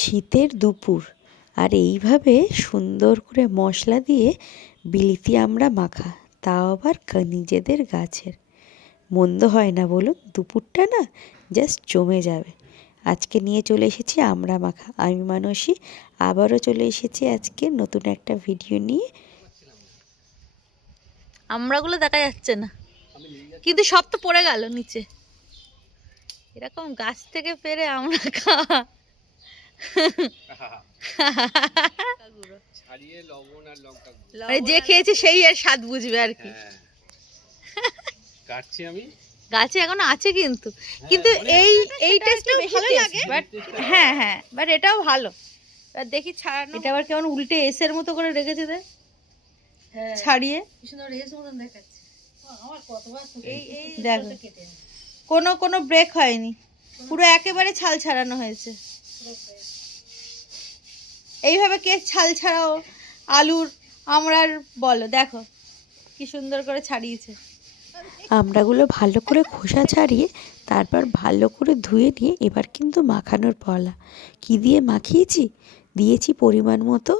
শীতের দুপুর আর এইভাবে সুন্দর করে মশলা দিয়ে বিলিতি আমড়া মাখা, তাও আবার নিজেদের গাছের। মন্দ হয় না বলুন? দুপুরটা না জাস্ট জমে যাবে। আজকে নিয়ে চলে এসেছি আমড়া মাখা। আমি মানসী আবারও চলে এসেছি আজকে নতুন একটা ভিডিও নিয়ে। আমড়াগুলো দেখা যাচ্ছে না, কিন্তু সব তো পড়ে গেল নিচে। এরকম গাছ থেকে পেরে আমরা খাওয়া যে খেয়েছে সেই এর স্বাদ বুঝবে আর কি। গাছে এখনো আছে কিন্তু কিন্তু এই টেস্টটা ভালো লাগে। বাট হ্যাঁ বাট এটাও ভালো। এবার দেখি ছাড়ানো, এটা আবার কেমন উল্টে এসের মতো করে রেখেছে দে, ছাড়িয়ে কি সুন্দর এস মতন দেখাচ্ছে। আমার কতবার এই দেখো কোনো ব্রেক হয়নি, পুরো একেবারে ছাল ছাড়ানো হয়েছে। এইভাবে কে ছাল ছাড়াও আলুর আমড়ার বলো, দেখো কি সুন্দর করে ছাড়িয়েছে। আমড়াগুলো ভালো করে খোসা ছাড়িয়ে তারপর ভালো করে ধুয়ে নিয়ে এবার কিন্তু মাখানোর পালা। কি দিয়ে মাখিয়েছি? দিয়েছি পরিমাণ মতো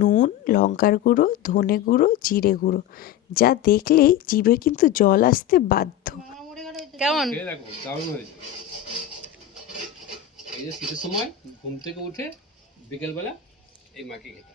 নুন, লঙ্কার গুঁড়ো, ধনে গুঁড়ো, জিরে গুঁড়ো, যা দেখলেই জিভে কিন্তু জল আসতে বাধ্য। কেমন এই যে শীতের সময় ঘুম থেকে উঠে বিকেলবেলা এই মাখিয়ে খেতে।